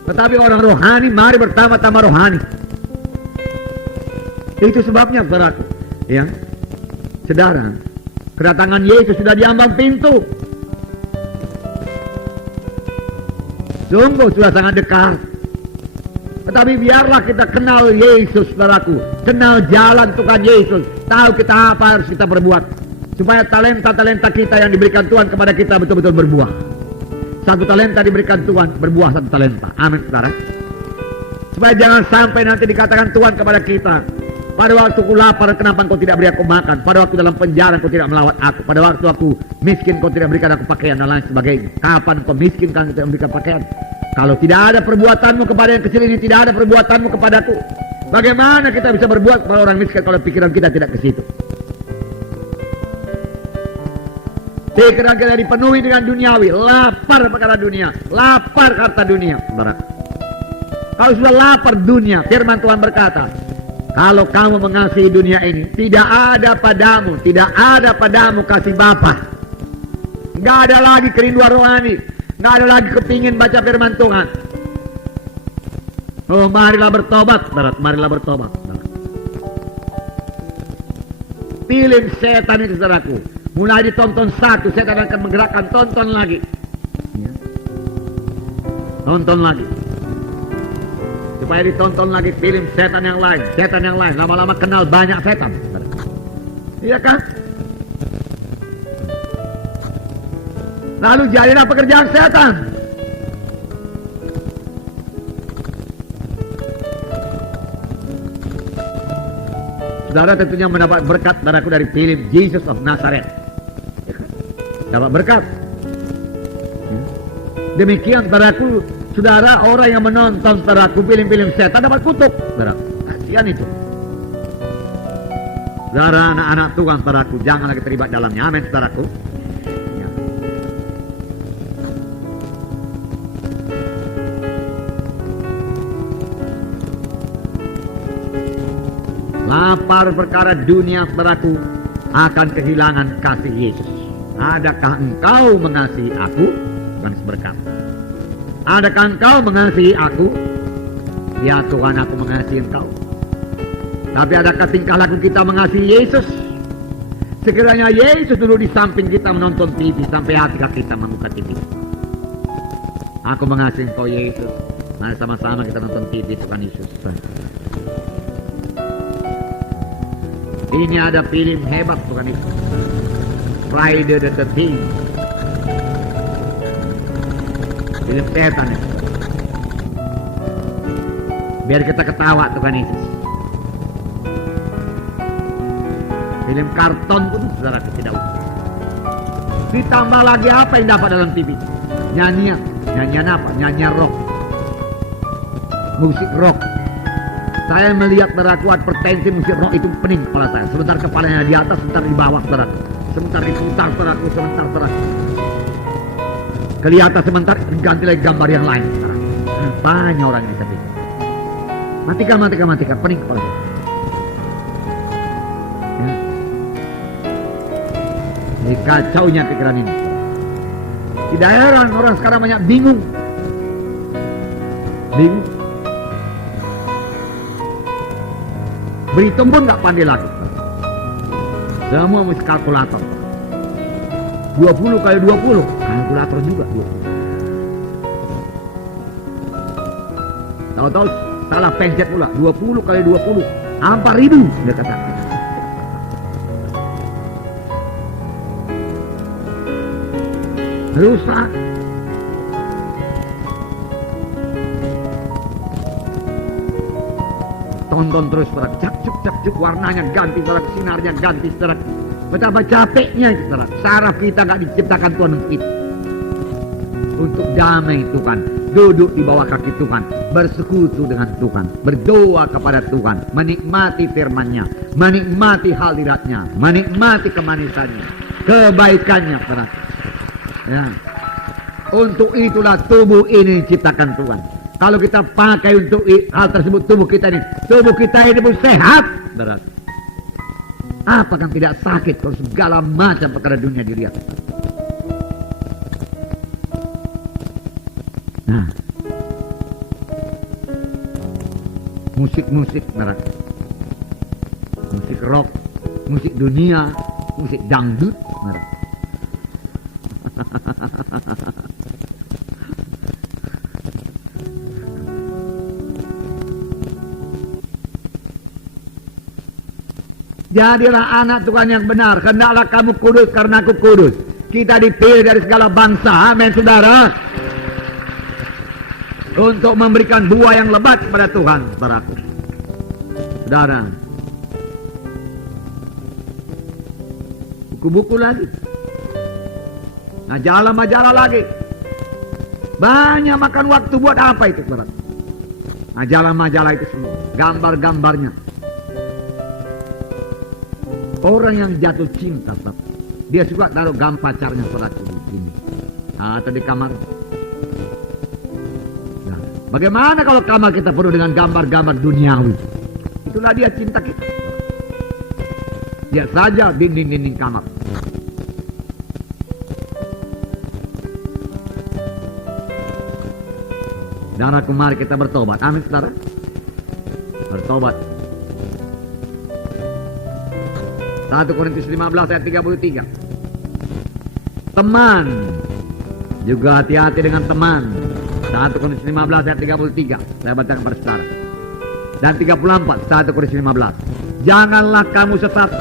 Tetapi orang rohani, mari bertambah-tambah rohani. Itu sebabnya, saudaraku. Ya, saudara, kedatangan Yesus sudah di ambang pintu. Sungguh sudah sangat dekat. Tetapi biarlah kita kenal Yesus, saudaraku. Kenal jalan Tuhan Yesus. Tahu kita apa harus kita berbuat. Supaya talenta-talenta kita yang diberikan Tuhan kepada kita betul-betul berbuah. 1 talenta diberikan Tuhan, berbuah 1 talenta. Amin, saudara. Supaya jangan sampai nanti dikatakan Tuhan kepada kita, pada waktu aku lapar, kenapa engkau tidak beri aku makan? Pada waktu dalam penjara engkau tidak melawat aku. Pada waktu aku miskin, engkau tidak berikan aku pakaian dan lain sebagainya. Kapan engkau miskin kan tidak memberikan pakaian? Kalau tidak ada perbuatanmu kepada yang kecil ini, tidak ada perbuatanmu kepadaku. Bagaimana kita bisa berbuat kepada orang miskin kalau pikiran kita tidak ke situ? Pikiran kita dipenuhi dengan duniawi, lapar perkara dunia, lapar harta dunia. Kalau sudah lapar dunia, firman Tuhan berkata, kalau kamu mengasihi dunia ini, tidak ada padamu kasih Bapa. Nggak ada lagi kerinduan rohani, nggak ada lagi kepingin baca firman Tuhan. Oh, marilah bertobat, marilah bertobat. Film setan itu, saudaraku. Mulai ditonton 1, setan akan menggerakkan, tonton lagi. Ya. Tonton lagi. Supaya ditonton lagi film setan yang lain. Lama-lama kenal banyak setan. Iya kan? Lalu jadilah pekerjaan setan. Saudara tentunya mendapat berkat, saudaraku, dari film Jesus of Nazareth. Dapat berkat. Demikian, saudaraku, saudara, orang yang menonton, saudaraku, film-film setan dapat kutuk, saudara. Kasihan itu. Saudara, anak-anak Tuhan, saudaraku, jangan lagi terlibat dalamnya. Amin, saudaraku. Ya. Lapar perkara dunia, saudaraku, akan kehilangan kasih Yesus. Adakah engkau mengasihi aku? Bukan berkata, adakah engkau mengasihi aku? Ya Tuhan, aku mengasihi engkau. Tapi adakah tingkah laku kita mengasihi Yesus? Sekiranya Yesus dulu di samping kita menonton TV, sampai hati kita membuka TV. Aku mengasihi engkau Yesus. Mari sama-sama kita nonton TV Tuhan Yesus. Ini ada film hebat Tuhan Yesus. Friday the 13th. Film setan ya. Biar kita ketawa Tuhan Yesus. Film karton pun saudara tidak usah. Ditambah lagi apa yang dapat dalam TV? Nyanyian apa? Nyanyian rock. Musik rock. Saya melihat, saudaraku, advertensi musik rock itu pening kepala saya. Sebentar kepalanya di atas, sebentar di bawah, saudaraku. Sebentar diputar, saudaraku, sebentar, saudaraku. Kelihatan sebentar, ganti lagi gambar yang lain. Banyak orang ini tapi. Matikan, pening kepala saya. Ya. Ini kacaunya pikiran ini. Tidak heran orang sekarang banyak bingung. Berhitung pun nggak pandai lagi. Semua mesti kalkulator. 20 kali 20, kalkulator juga 20. Tahu-tahu salah pencet pula. 20 kali 20, 4.000 dia kata. rusak. Tonton terus, saudara. Cap-cup, warnanya ganti, saudara. Sinarnya ganti, saudara. Betapa capeknya itu, saudara. Saraf kita gak diciptakan Tuhan untuk itu. Untuk damai Tuhan, duduk di bawah kaki Tuhan, bersekutu dengan Tuhan, berdoa kepada Tuhan, menikmati firman-Nya, menikmati hadirat-Nya, menikmati kemanisannya, kebaikannya, saudara. Ya. Untuk itulah tubuh ini diciptakan Tuhan. Kalau kita pakai untuk hal tersebut, tubuh kita ini pun sehat, saudara. Apa kan tidak sakit kalau segala macam perkara dunia dilihat. Nah, musik, saudara. Musik rock, musik dunia, musik dangdut, saudara. Jadilah anak Tuhan yang benar. Hendaklah kamu kudus karena aku kudus. Kita dipilih dari segala bangsa. Amin, saudara. Untuk memberikan buah yang lebat kepada Tuhan, saudaraku. Saudara. Buku-buku lagi. Majalah-majalah lagi. Banyak makan waktu buat apa itu, saudara? Majalah-majalah itu semua. Gambar-gambarnya. Orang yang jatuh cinta, dia suka taruh gambar pacarnya, saudaraku, di sini atau di kamar. Nah, bagaimana kalau kamar kita penuh dengan gambar-gambar duniawi? Itulah dia cinta kita. Lihat saja dinding-dinding kamar. Saudaraku, mari kita bertobat. Amin, saudara. Bertobat. 1 Korintus 15 ayat 33. Teman. Juga hati-hati dengan teman. 1 Korintus 15 ayat 33. Saya baca kepada saudara. Dan 34. 1 Korintus 15. Janganlah kamu sesat.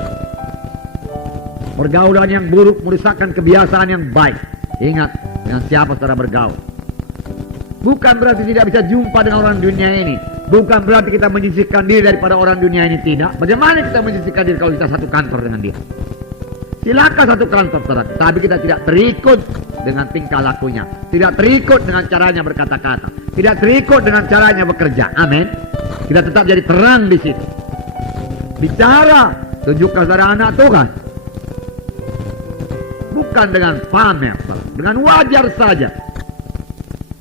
Pergaulan yang buruk merusakkan kebiasaan yang baik. Ingat, dengan siapa saudara bergaul. Bukan berarti tidak bisa jumpa dengan orang dunia ini. Bukan berarti kita menyisihkan diri daripada orang dunia ini, tidak. Bagaimana kita menyisihkan diri kalau kita satu kantor dengan dia? Silakan satu kantor, saudara. Tapi kita tidak terikut dengan tingkah lakunya. Tidak terikut dengan caranya berkata-kata. Tidak terikut dengan caranya bekerja. Amin. Kita tetap jadi terang di situ. Bicara, tunjukkan saudara anak Tuhan. Bukan dengan pamer, saudara. Dengan wajar saja.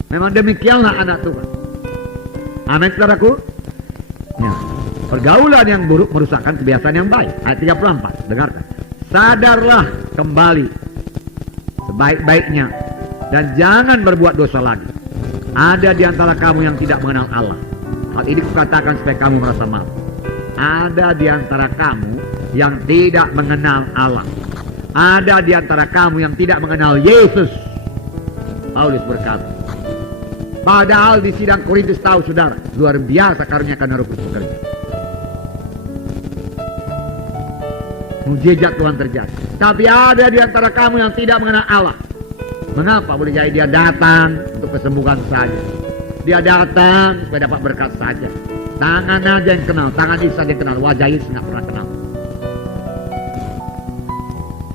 Memang demikianlah anak Tuhan. Amin, saudaraku. Ya. Pergaulan yang buruk merusakkan kebiasaan yang baik. Ayat 34, dengarkan. Sadarlah kembali sebaik-baiknya dan jangan berbuat dosa lagi. Ada di antara kamu yang tidak mengenal Allah. Hal ini kukatakan supaya kamu merasa malu. Ada di antara kamu yang tidak mengenal Allah. Ada di antara kamu yang tidak mengenal Yesus. Paulus berkata. Padahal di sidang Korintus tahu, saudara, luar biasa karunia karena Roh Kudus bekerja. Mujizat Tuhan terjadi. Tapi ada di antara kamu yang tidak mengenal Allah. Mengapa? Boleh jadi dia datang untuk kesembuhan saja. Dia datang supaya dapat berkat saja. Tangan aja yang kenal, tangan Yesus saja yang kenal, wajah Yesus nggak pernah kenal.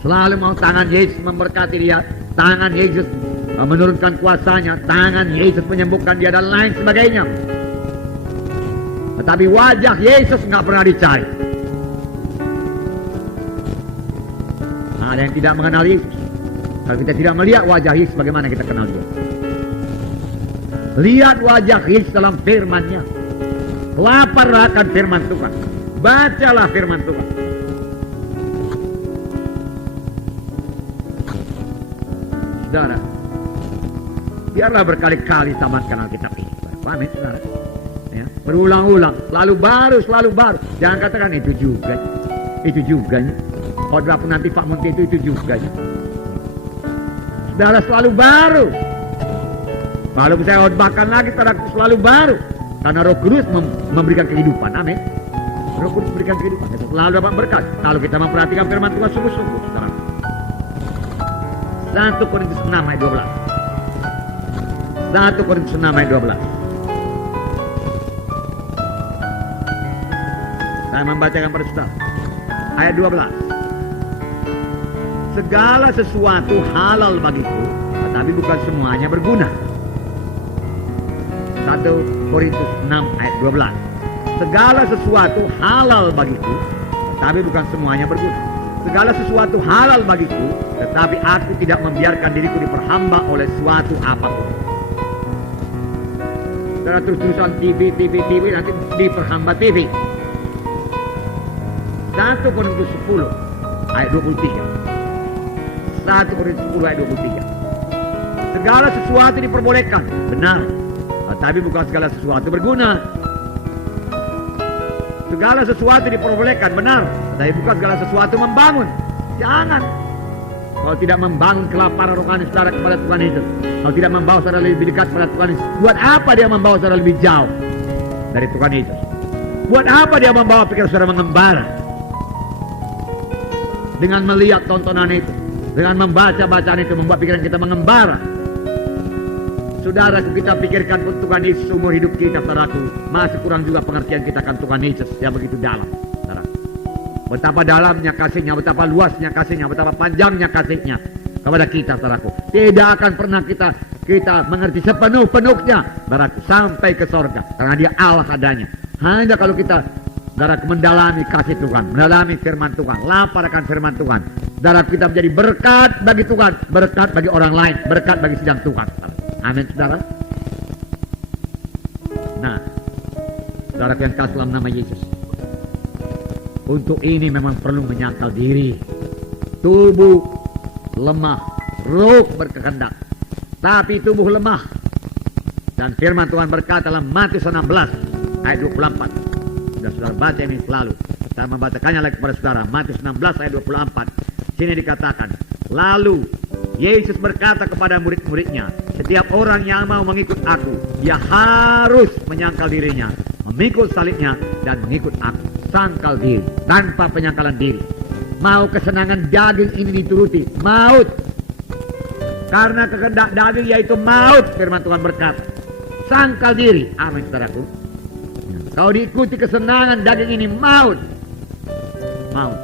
Selalu mau tangan Yesus memberkati dia, tangan Yesus menurunkan kuasanya, tangan Yesus menyembuhkan dia dan lain sebagainya. Tetapi wajah Yesus nggak pernah dicari. Ada yang tidak mengenal Yesus. Kalau kita tidak melihat wajah Yesus, bagaimana kita kenal dia? Lihat wajah Yesus dalam firman-Nya. Lapar akan firman Tuhan. Bacalah firman Tuhan. Saudara, biarlah berkali-kali tamatkan Alkitab ini. Amin, saudara. Ya, berulang-ulang, selalu baru. Jangan katakan itu juga. Khotbah nanti Pak Munti itu juga. Saudara, selalu baru. Kalau saya khotbahkan lagi, saudara, selalu baru. Karena Roh Kudus memberikan kehidupan. Amin. Roh Kudus memberikan kehidupan. Kita selalu dapat berkat. Kalau kita memperhatikan firman Tuhan sungguh-sungguh, saudara. 1 Korintus 6 ayat 12. 1 Korintus 6 ayat 12. Saya membacakan pada saudara. Ayat 12. Segala sesuatu halal bagiku, tetapi bukan semuanya berguna. 1 Korintus 6 ayat 12. Segala sesuatu halal bagiku, tetapi bukan semuanya berguna. Segala sesuatu halal bagiku, tetapi aku tidak membiarkan diriku diperhamba oleh suatu apapun. Setelah terus-terusan TV nanti diperhamba TV. 1 Korintus 10 ayat 23. 1 Korintus 10 ayat 23. Segala sesuatu diperbolehkan, benar, tetapi bukan segala sesuatu berguna. Segala sesuatu diperbolehkan, benar, tetapi bukan segala sesuatu membangun. Jangan. Kalau tidak membangun kelaparan rohani saudara kepada Tuhan Yesus, kalau tidak membawa saudara lebih dekat kepada Tuhan Yesus, buat apa dia membawa saudara lebih jauh dari Tuhan Yesus? Buat apa dia membawa pikiran saudara mengembara dengan melihat tontonan itu, dengan membaca bacaan itu, membuat pikiran kita mengembara? Saudara, kita pikirkan pun Tuhan Yesus umur hidup kita, saudaraku, masih kurang juga pengertian kita akan Tuhan Yesus yang begitu dalam, saudaraku. Betapa dalamnya kasihnya, betapa luasnya kasihnya, betapa panjangnya kasihnya kepada kita, saudaraku. Tidak akan pernah kita mengerti sepenuh-penuhnya, saudaraku, sampai ke sorga, karena dia Allah adanya. Hanya kalau kita, saudaraku, mendalami kasih Tuhan, mendalami firman Tuhan, lapar akan firman Tuhan, saudaraku, kita menjadi berkat bagi Tuhan, berkat bagi orang lain, berkat bagi sidang Tuhan. Amin, saudara. Nah, saudara yang kasih dalam nama Yesus, untuk ini memang perlu menyangkal diri. Tubuh lemah, roh berkehendak, tapi tubuh lemah. Dan firman Tuhan berkata dalam Matius 16 ayat 24. Sudah saudara baca ini selalu. Saya membacakannya lagi kepada saudara. Matius 16 ayat 24. Sini dikatakan, lalu Yesus berkata kepada murid-muridnya, setiap orang yang mau mengikut aku, dia harus menyangkal dirinya, memikul salibnya, dan mengikut aku. Sangkal diri, tanpa penyangkalan diri. Mau kesenangan daging ini dituruti, maut. Karena kehendak daging yaitu maut, firman Tuhan berkata. Sangkal diri, amin saudaraku. Kalau diikuti kesenangan daging ini, maut. Maut.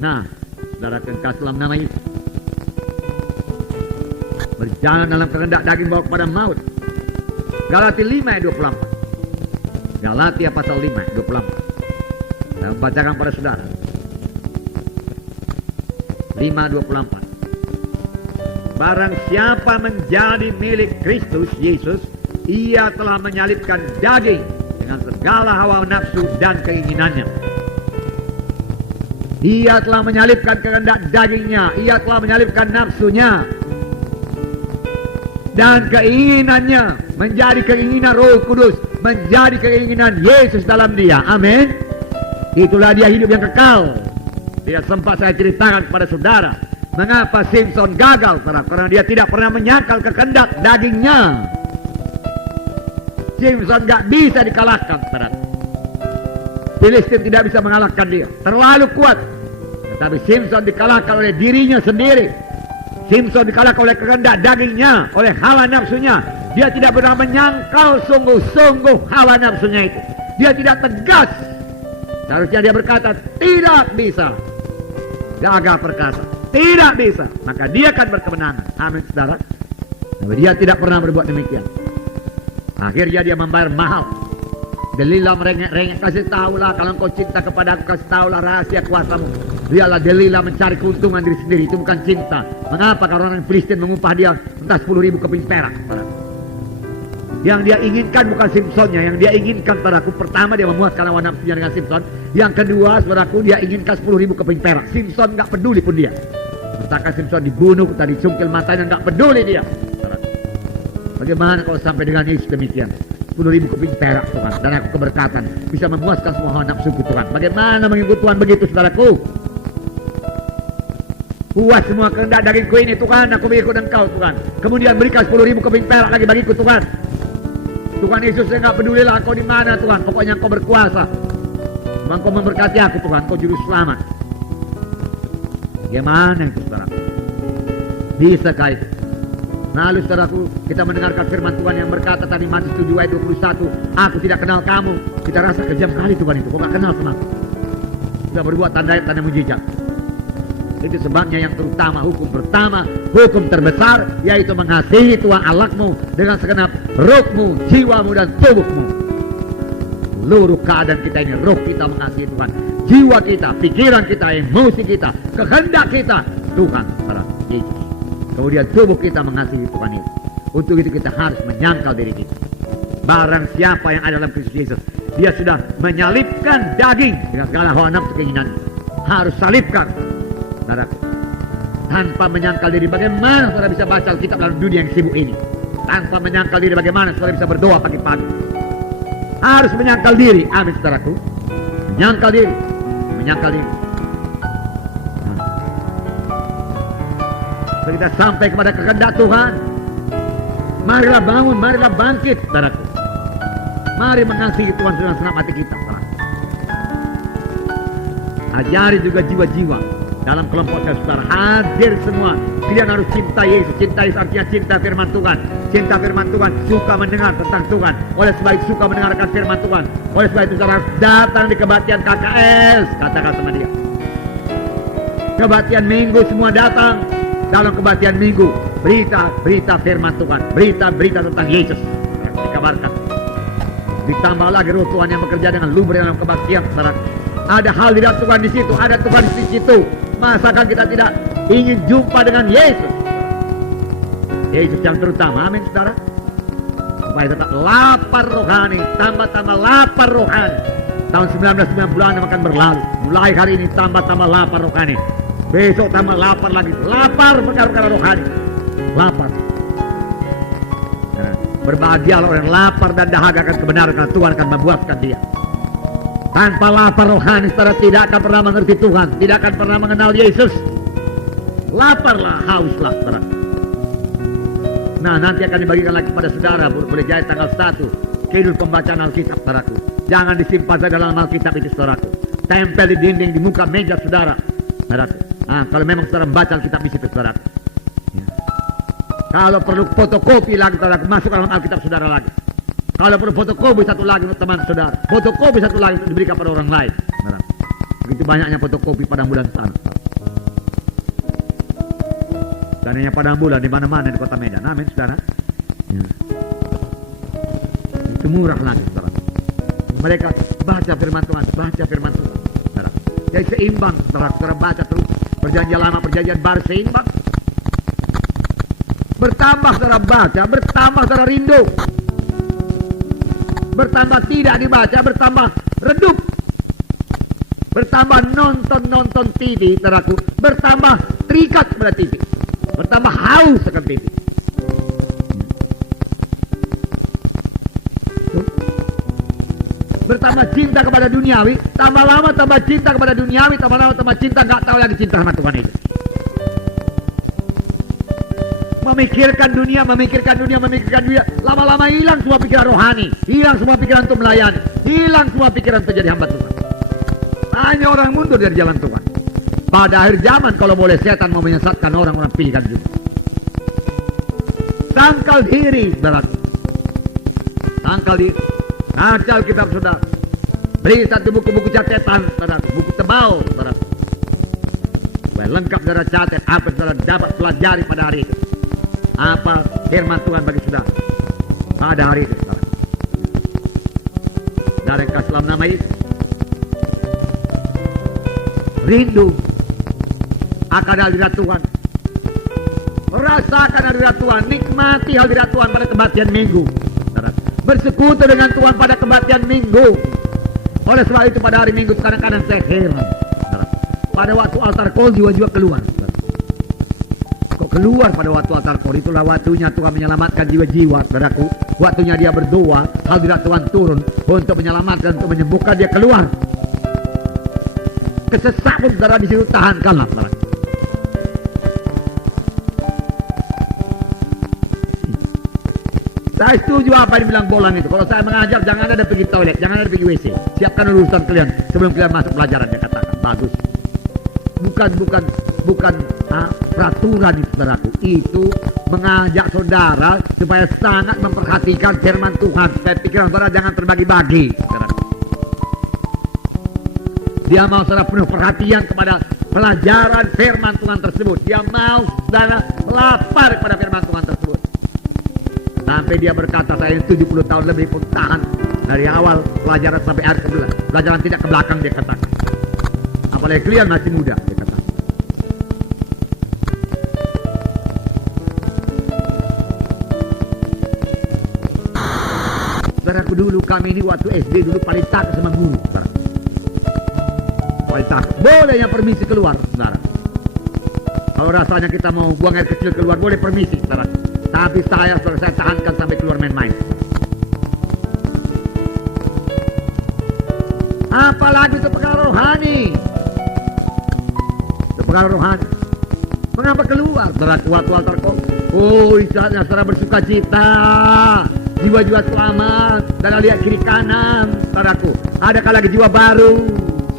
Nah, saudara kekasih dalam nama Yesus, berjalan dalam kehendak daging bawa kepada maut. Galatia 5 ayat 24. Galatia pasal 5 ayat 24. Saya membacakan pada saudara. 5:24. Barang siapa menjadi milik Kristus Yesus, ia telah menyalibkan daging dengan segala hawa nafsu dan keinginannya. Ia telah menyalibkan kehendak dagingnya, ia telah menyalibkan nafsunya dan keinginannya, menjadi keinginan Roh Kudus, menjadi keinginan Yesus dalam dia. Amin. Itulah dia hidup yang kekal. Tidak sempat saya ceritakan kepada saudara mengapa Simpson gagal, karena dia tidak pernah menyangkal kehendak dagingnya. Simpson gak bisa dikalahkan, saudara. Filistin tidak bisa mengalahkan dia, terlalu kuat. Tetapi Simpson dikalahkan oleh dirinya sendiri. Simpson dikalahkan oleh kehendak dagingnya, oleh hawa nafsunya. Dia tidak pernah menyangkal sungguh-sungguh hawa nafsunya itu. Dia tidak tegas. Seharusnya dia berkata, tidak bisa. Gagah perkasa, tidak bisa. Maka dia akan berkemenangan. Amin, saudara. Tapi dia tidak pernah berbuat demikian. Akhirnya dia membayar mahal. Delilah merengek-rengek, kasih tahulah kalau engkau cinta kepada aku, kasih tahulah rahasia kuasamu. Dialah Delilah mencari keuntungan diri sendiri, itu bukan cinta. Mengapa? Karena orang Filistin mengupah dia entah 10.000 keping perak. Yang dia inginkan bukan Simpsonnya, yang dia inginkan, saudaraku, pertama dia memuaskan hawa nafsunya dengan Simpson. Yang kedua, saudaraku, dia inginkan 10.000 keping perak. Simpson gak peduli pun dia. Misalkan Simpson dibunuh, tadi cungkil matanya, gak peduli dia. Saudaraku. Bagaimana kalau sampai dengan Yesus demikian? 10.000 keping perak Tuhan, dan aku keberkatan, bisa memuaskan semua hawa nafsuku Tuhan. Bagaimana mengikut Tuhan begitu, saudaraku? Puas semua kehendak dagingku ini Tuhan, aku mengikut Engkau Tuhan. Kemudian berikan 10.000 keping perak lagi bagiku Tuhan. Tuhan Yesus, saya gak pedulilah Engkau di mana Tuhan, pokoknya Engkau berkuasa. Engkau memberkati aku Tuhan, Engkau juru selamat. Bagaimana itu saudaraku? Bisakah itu? Lalu saudaraku, kita mendengarkan firman Tuhan yang berkata tadi Matius 7 ayat 21, aku tidak kenal kamu. Kita rasa kejam kali Tuhan itu, kok gak kenal sama aku? Sudah berbuat tanda mujizat. Itu sebabnya yang terutama, hukum pertama, hukum terbesar, yaitu mengasihi Tuhan Allahmu dengan segenap rohmu, jiwamu dan tubuhmu. Seluruh keadaan kita ini, roh kita mengasihi Tuhan, jiwa kita, pikiran kita, emosi kita, kehendak kita, Tuhan para Yesus. Kemudian tubuh kita mengasihi Tuhan itu. Untuk itu kita harus menyangkal diri kita. Barang siapa yang ada dalam Kristus Yesus, dia sudah menyalipkan daging dengan segala hawa nafsu keinginan. Harus salibkan. Saudara, tanpa menyangkal diri, bagaimana saudara bisa baca Alkitab dalam dunia yang sibuk ini? Tanpa menyangkal diri, bagaimana saudara bisa berdoa pagi-pagi? Harus menyangkal diri. Amin saudaraku. Menyangkal diri. Menyangkal diri. Kita sampai kepada kehendak Tuhan. Marilah bangun, marilah bangkit, saudaraku. Mari mengasihi Tuhan dengan senang hati kita, saudara. Ajari juga jiwa-jiwa dalam kelompok saudara, hadir semua. Kalian harus cinta Yesus. Cinta Yesus artinya cinta firman Tuhan. Cinta firman Tuhan, suka mendengar tentang Tuhan. Oleh sebab itu suka mendengarkan firman Tuhan. Oleh sebab itu saudara harus datang di kebaktian KKS. Katakan sama dia. Kebaktian minggu semua datang. Dalam kebaktian minggu, berita firman Tuhan, berita tentang Yesus dikabarkan. Ditambah lagi roh Tuhan yang bekerja dengan luber dalam kebaktian, saudara. Ada hal di dalam Tuhan di situ, ada Tuhan di situ. Masakan kita tidak ingin jumpa dengan Yesus? Yesus yang terutama, amin saudara. Supaya tetap lapar rohani, tambah lapar rohani. Tahun 1990 akan berlalu. Mulai hari ini tambah lapar rohani. Besok tambah lapar lagi. Lapar perkara rohani. Lapar. Berbahagialah orang yang lapar dan dahaga akan kebenaran, karena Tuhan akan membuatkan dia. Tanpa lapar rohani, saudara tidak akan pernah mengerti Tuhan, tidak akan pernah mengenal Yesus. Laparlah, hauslah, saudara. Nah, nanti akan dibagikan lagi kepada saudara, boleh jadi tanggal 1, Kidul pembacaan Alkitab, saudaraku. Jangan disimpan saja dalam Alkitab itu, saudaraku. Tempel di dinding, di muka meja saudara, saudaraku. Nah, kalau memang saudara membaca Alkitab di situ, saudara. Ya. Kalau perlu fotokopi lagi, saudara, masuk dalam Alkitab saudara lagi. Kalau perlu fotokopi satu lagi untuk teman saudara, fotokopi satu lagi untuk diberikan pada orang lain, saudara. Begitu banyaknya fotokopi pada bulan sana. Dan hanya pada bulan di mana-mana di kota Medan, amin, saudara. Ya. Itu murah lagi, saudara. Mereka baca firman Tuhan, saudara. Jadi seimbang, saudara baca terus. Perjanjian lama, perjanjian baru seimbang. Bertambah saudara baca, bertambah saudara rindu. Bertambah tidak dibaca, bertambah redup. Bertambah nonton TV, saudaraku. Bertambah terikat kepada TV. Bertambah haus akan TV. Bertambah cinta kepada duniawi, tambah lama tambah cinta kepada duniawi, tambah lama tambah cinta, gak tahu lagi cinta sama Tuhan itu. Memikirkan dunia, lama-lama hilang semua pikiran rohani, hilang semua pikiran untuk melayani, hilang semua pikiran untuk jadi hamba Tuhan. Hanya orang mundur dari jalan Tuhan. Pada akhir zaman kalau boleh setan mau menyesatkan orang pilihkan juga. Tangkal diri, berat. Tangkal diri. Baca Alkitab saudara. Beli satu buku-buku catatan saudara, buku tebal saudara. Supaya lengkap saudara catat apa saudara dapat pelajari pada hari itu. Apa firman Tuhan bagi saudara pada hari itu, saudara. Dari kasih nama Yesus. Rindu akan hadirat Tuhan. Merasakan hadirat Tuhan, nikmati hadirat Tuhan pada kebaktian minggu. Saudara. Bersekutu dengan Tuhan pada kebaktian minggu. Oleh sebab itu pada hari minggu kadang-kadang saya heran, saudara. Pada waktu altar call jiwa-jiwa keluar, saudara. Kok keluar pada waktu altar call? Itulah waktunya Tuhan menyelamatkan jiwa-jiwa, saudaraku. Waktunya dia berdoa, hadirat Tuhan turun untuk menyelamatkan, untuk menyembuhkan, dia keluar. Kesesatan saudara di situ, tahankanlah, saudara. Saya setuju apa yang dibilang Bolan itu. Kalau saya mengajar, jangan ada pergi toilet, jangan ada pergi WC. Siapkan urusan kalian sebelum kalian masuk pelajaran, dia katakan. Bagus. Bukan bukan peraturan itu saudaraku. Itu mengajak saudara supaya sangat memperhatikan firman Tuhan. Saya pikiran saudara jangan terbagi-bagi, saudaraku. Dia mau saudara penuh perhatian kepada pelajaran firman Tuhan tersebut. Dia mau saudara lapar pada firman Tuhan tersebut. Sampai dia berkata, saya 70 tahun lebih pun tahan dari awal pelajaran sampai akhir pelajaran tidak ke belakang, dia katakan. Apalagi kalian masih muda, dia katakan. Saudaraku, dulu kami ini waktu SD dulu paling takut sama guru, saudara. Paling takut. Boleh yang permisi keluar, saudara. Kalau rasanya kita mau buang air kecil keluar, boleh permisi, saudara. Tapi saya tahankan sampai keluar main-main. Apalagi itu perkara rohani. Itu perkara rohani. Mengapa keluar? Saudara, waktu altar kok. Oh, saatnya saudara bersuka cita. Jiwa-jiwa selamat. Saudara lihat kiri kanan, saudaraku. Adakah lagi jiwa baru,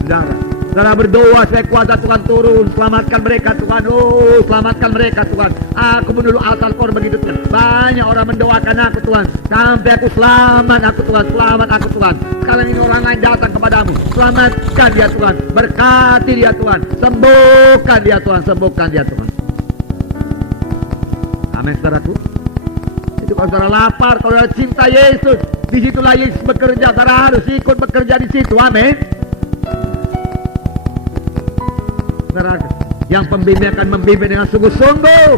saudara? Saudara berdoa, saya kuasa Tuhan turun, selamatkan mereka Tuhan. Oh, selamatkan mereka Tuhan. Aku menulu altar kor begitu Tuhan. Banyak orang mendoakan aku Tuhan, sampai aku selamat aku Tuhan, selamat aku Tuhan. Sekarang ini orang lain datang kepadamu, selamatkan dia Tuhan, berkati dia Tuhan, sembuhkan dia Tuhan, sembuhkan dia Tuhan. Amin, saudaraku. Itu kalau saudara lapar, kalau saudara cinta Yesus, disitulah Yesus bekerja. Saudara harus ikut bekerja di situ. Amin. Saudara, yang pembimbing akan membimbing dengan sungguh-sungguh.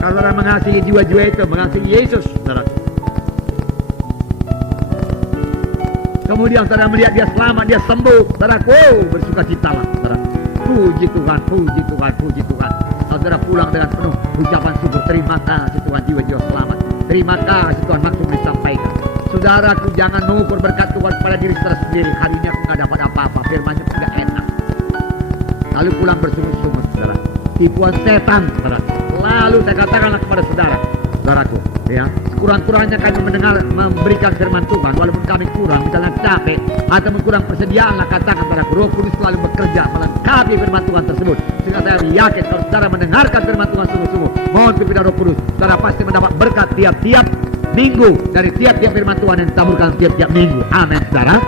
Kalau saudara mengasihi jiwa-jiwa itu, mengasihi Yesus, saudara. Kemudian saudara melihat dia selamat, dia sembuh, saudara, bersuka citalah, saudara. Puji Tuhan, puji Tuhan, puji Tuhan. Saudara pulang dengan penuh ucapan syukur. Terima kasih Tuhan, jiwa-jiwa selamat. Terima kasih Tuhan, maksud disampaikan. Saudaraku, jangan mengukur berkat Tuhan pada diri saudara sendiri. Hari ini aku gak dapat apa-apa, firman-Nya tidak enak. Lalu pulang bersungguh-sungguh, saudara. Tipuan setan, saudara. Lalu saya katakanlah kepada saudara, saudaraku, ya, kurang-kurangnya kami memberikan firman Tuhan, walaupun kami kurang, misalnya capek atau kurang persediaan, katakan saudaraku, Roh Kudus selalu bekerja melengkapi firman Tuhan tersebut. Sehingga saya yakin kalau saudara mendengarkan firman Tuhan sungguh-sungguh, mohon pimpin Roh Kudus, saudara pasti mendapat berkat tiap-tiap minggu dari tiap-tiap firman Tuhan yang ditaburkan tiap-tiap minggu. Amin, saudara.